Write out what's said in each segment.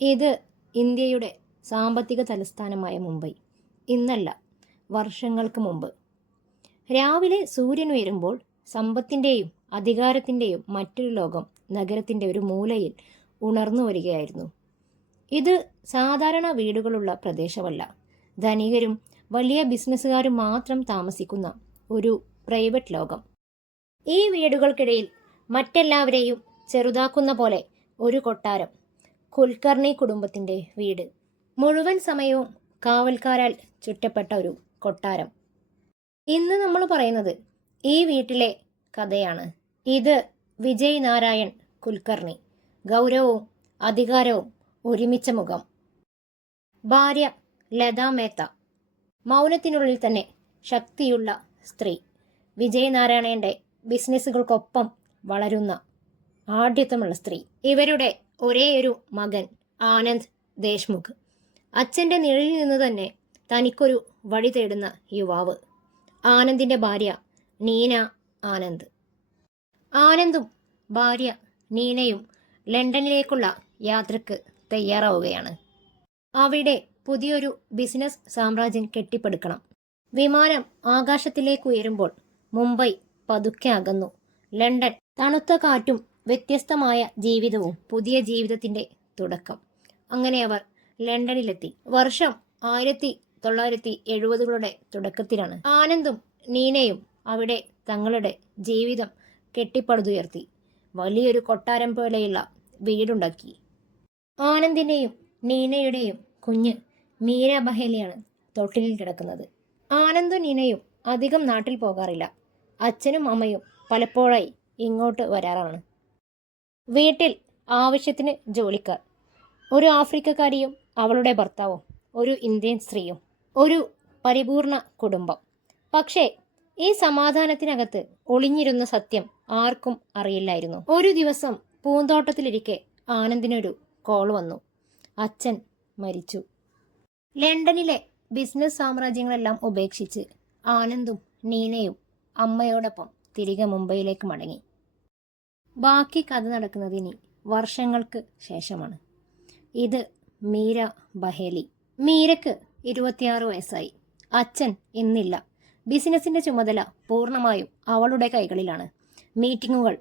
ഇത് ഇന്ത്യയുടെ സാമ്പത്തിക തലസ്ഥാനമായ മുംബൈ. ഇന്നല്ല, വർഷങ്ങൾക്ക് മുമ്പ്. രാവിലെ സൂര്യൻ ഉയരുമ്പോൾ സമ്പത്തിൻ്റെയും അധികാരത്തിൻ്റെയും മറ്റൊരു ലോകം നഗരത്തിൻ്റെ ഒരു മൂലയിൽ ഉണർന്നു വരികയായിരുന്നു. ഇത് സാധാരണ വീടുകളുള്ള പ്രദേശമല്ല. ധനികരും വലിയ ബിസിനസ്സുകാരും മാത്രം താമസിക്കുന്ന ഒരു പ്രൈവറ്റ് ലോകം. ഈ വീടുകൾക്കിടയിൽ മറ്റെല്ലാവരെയും ചെറുതാക്കുന്ന പോലെ ഒരു കൊട്ടാരം. കുൽക്കർണി കുടുംബത്തിൻ്റെ വീട്. മുഴുവൻ സമയവും കാവൽക്കാരാൽ ചുറ്റപ്പെട്ട ഒരു കൊട്ടാരം. ഇന്ന് നമ്മൾ പറയുന്നത് ഈ വീട്ടിലെ കഥയാണ്. ഇത് വിജയ് നാരായൺ കുൽക്കർണി. ഗൗരവവും അധികാരവും ഒരുമിച്ച മുഖം. ഭാര്യ ലതാ മേത്ത. മൗനത്തിനുള്ളിൽ തന്നെ ശക്തിയുള്ള സ്ത്രീ. വിജയ് നാരായണന്റെ ബിസിനസ്സുകൾക്കൊപ്പം വളരുന്ന ആഢ്യത്വമുള്ള സ്ത്രീ. ഇവരുടെ ഒരേയൊരു മകൻ ആനന്ദ് ദേശ്മുഖ്. അച്ഛൻ്റെ നിഴലിൽ നിന്ന് തന്നെ തനിക്കൊരു വഴി തേടുന്ന യുവാവ്. ആനന്ദിൻ്റെ ഭാര്യ നീന ആനന്ദ്. ആനന്ദും ഭാര്യ നീനയും ലണ്ടനിലേക്കുള്ള യാത്രക്ക് തയ്യാറാവുകയാണ്. അവിടെ പുതിയൊരു ബിസിനസ് സാമ്രാജ്യം കെട്ടിപ്പടുക്കണം. വിമാനം ആകാശത്തിലേക്ക് ഉയരുമ്പോൾ മുംബൈ പതുക്കെ അകന്നു. ലണ്ടൻ. തണുത്ത കാറ്റും വ്യത്യസ്തമായ ജീവിതവും പുതിയ ജീവിതത്തിൻ്റെ തുടക്കം. അങ്ങനെ അവർ ലണ്ടനിലെത്തി. വർഷം 1970കളുടെ തുടക്കത്തിലാണ്. ആനന്ദും നീനയും അവിടെ തങ്ങളുടെ ജീവിതം കെട്ടിപ്പടുത്തുയർത്തി. വലിയൊരു കൊട്ടാരം പോലെയുള്ള വീടുണ്ടാക്കി. ആനന്ദിൻ്റെയും നീനയുടെയും കുഞ്ഞ് മീര ബഹേലിയാണ് തൊട്ടിലിൽ കിടക്കുന്നത്. ആനന്ദും നീനയും അധികം നാട്ടിൽ പോകാറില്ല. അച്ഛനും അമ്മയും പലപ്പോഴായി ഇങ്ങോട്ട് വരാറാണ്. വീട്ടിൽ ആവശ്യത്തിന് ജോലിക്കാർ. ഒരു ആഫ്രിക്കക്കാരിയും അവളുടെ ഭർത്താവും, ഒരു ഇന്ത്യൻ സ്ത്രീയും. ഒരു പരിപൂർണ കുടുംബം. പക്ഷേ ഈ സമാധാനത്തിനകത്ത് ഒളിഞ്ഞിരുന്ന സത്യം ആർക്കും അറിയില്ലായിരുന്നു. ഒരു ദിവസം പൂന്തോട്ടത്തിലിരിക്കെ ആനന്ദിനൊരു കോൾ വന്നു. അച്ഛൻ മരിച്ചു. ലണ്ടനിലെ ബിസിനസ് സാമ്രാജ്യങ്ങളെല്ലാം ഉപേക്ഷിച്ച് ആനന്ദും നീനയും അമ്മയോടൊപ്പം തിരികെ മുംബൈയിലേക്ക് മടങ്ങി. ബാക്കി കഥ നടക്കുന്നത് ഇനി വർഷങ്ങൾക്ക് ശേഷമാണ്. ഇത് മീര ബഹേലി. മീരക്ക് 26 വയസ്സായി. അച്ഛൻ ഇന്നില്ല. ബിസിനസിന്റെ ചുമതല പൂർണ്ണമായും അവളുടെ കൈകളിലാണ്. മീറ്റിങ്ങുകൾ,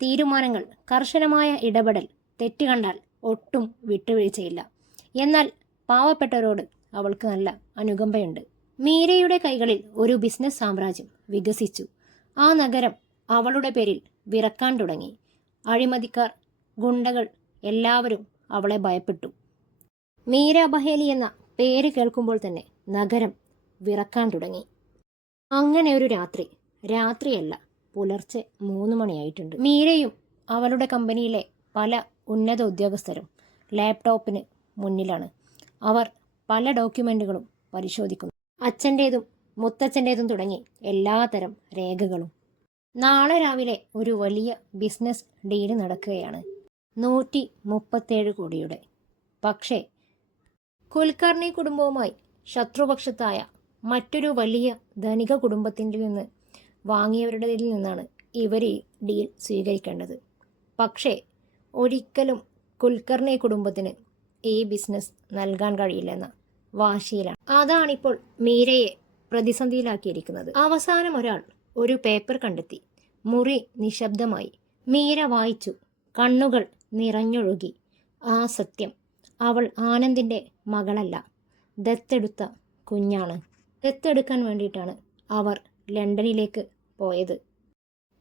തീരുമാനങ്ങൾ, കർശനമായ ഇടപെടൽ. തെറ്റ് കണ്ടാൽ ഒട്ടും വിട്ടുവീഴ്ചയില്ല. എന്നാൽ പാവപ്പെട്ടവരോട് അവൾക്ക് നല്ല അനുകമ്പയുണ്ട്. മീരയുടെ കൈകളിൽ ഒരു ബിസിനസ് സാമ്രാജ്യം വികസിച്ചു. ആ നഗരം അവളുടെ പേരിൽ വിറക്കാൻ തുടങ്ങി. അഴിമതിക്കാർ, ഗുണ്ടകൾ, എല്ലാവരും അവളെ ഭയപ്പെട്ടു. മീര ബഹേലി എന്ന പേര് കേൾക്കുമ്പോൾ തന്നെ നഗരം വിറക്കാൻ തുടങ്ങി. അങ്ങനെ ഒരു രാത്രിയല്ല, പുലർച്ചെ 3 മണിയായിട്ടുണ്ട്. മീരയും അവളുടെ കമ്പനിയിലെ പല ഉന്നത ഉദ്യോഗസ്ഥരും ലാപ്ടോപ്പിന് മുന്നിലാണ്. അവർ പല ഡോക്യുമെന്റുകളും പരിശോധിക്കുന്നു. അച്ഛൻ്റേതും മുത്തച്ഛൻ്റേതും തുടങ്ങി എല്ലാത്തരം രേഖകളും. നാളെ രാവിലെ ഒരു വലിയ ബിസിനസ് ഡീല് നടക്കുകയാണ്, 137 കോടിയുടെ. പക്ഷേ കുൽക്കർണി കുടുംബവുമായി ശത്രുപക്ഷത്തായ മറ്റൊരു വലിയ ധനിക കുടുംബത്തിൻ്റെ നിന്ന് വാങ്ങിയവരുടെ നിന്നാണ് ഇവർ ഈ ഡീൽ സ്വീകരിക്കേണ്ടത്. പക്ഷേ ഒരിക്കലും കുൽക്കർണി കുടുംബത്തിന് ഈ ബിസിനസ് നൽകാൻ കഴിയില്ലെന്ന വാശിയിലാണ്. അതാണിപ്പോൾ മീരയെ പ്രതിസന്ധിയിലാക്കിയിരിക്കുന്നത്. അവസാനം ഒരാൾ ഒരു പേപ്പർ കണ്ടെത്തി. മുറി നിശബ്ദമായി. മീര വായിച്ചു. കണ്ണുകൾ നിറഞ്ഞൊഴുകി. ആ സത്യം. അവൾ ആനന്ദിൻ്റെ മകളല്ല, ദത്തെടുത്ത കുഞ്ഞാണ്. ദത്തെടുക്കാൻ വേണ്ടിയിട്ടാണ് അവർ ലണ്ടനിലേക്ക് പോയത്.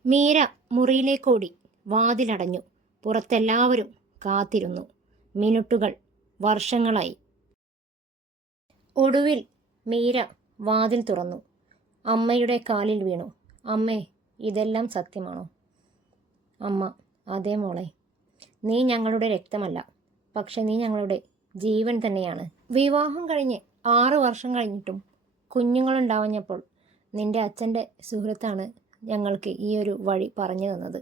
മീര മുറിയിലേക്കോടി. വാതിലടഞ്ഞു. പുറത്തെല്ലാവരും കാത്തിരുന്നു. മിനിറ്റുകൾ, വർഷങ്ങളായി. ഒടുവിൽ മീര വാതിൽ തുറന്നു. അമ്മയുടെ കാലിൽ വീണു. അമ്മേ, ഇതെല്ലാം സത്യമാണോ? അമ്മ: അതേ മോളെ, നീ ഞങ്ങളുടെ രക്തമല്ല, പക്ഷെ നീ ഞങ്ങളുടെ ജീവൻ തന്നെയാണ്. വിവാഹം കഴിഞ്ഞ് 6 വർഷം കഴിഞ്ഞിട്ടും കുഞ്ഞുങ്ങളുണ്ടാവഞ്ഞപ്പോൾ നിന്റെ അച്ഛൻ്റെ സുഹൃത്താണ് ഞങ്ങൾക്ക് ഈ ഒരു വഴി പറഞ്ഞു തന്നത്.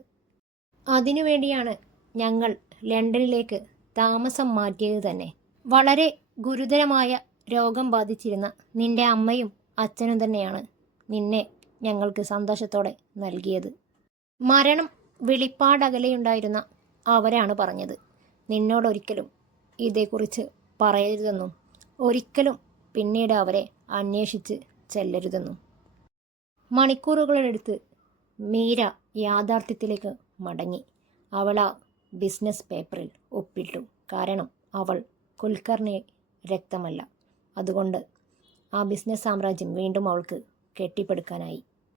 അതിനുവേണ്ടിയാണ് ഞങ്ങൾ ലണ്ടനിലേക്ക് താമസം മാറ്റിയത് തന്നെ. വളരെ ഗുരുതരമായ രോഗം ബാധിച്ചിരുന്ന നിന്റെ അമ്മയും അച്ഛനും തന്നെയാണ് നിന്നെ ഞങ്ങൾക്ക് സന്തോഷത്തോടെ നൽകിയത്. മരണം വെളിപ്പാടകലെയുണ്ടായിരുന്ന അവരാണ് പറഞ്ഞത്, നിന്നോടൊരിക്കലും ഇതേക്കുറിച്ച് പറയരുതെന്നും ഒരിക്കലും പിന്നീട് അവരെ അന്വേഷിച്ച് ചെല്ലരുതെന്നും. മണിക്കൂറുകളെടുത്ത് മീര യാഥാർത്ഥ്യത്തിലേക്ക് മടങ്ങി. അവൾ ആ ബിസിനസ് പേപ്പറിൽ ഒപ്പിട്ടു. കാരണം അവൾ കുൽക്കർണി രക്തമല്ല. അതുകൊണ്ട് ആ ബിസിനസ് സാമ്രാജ്യം വീണ്ടും അവൾക്ക് കെട്ടിപ്പടുക്കാനായി.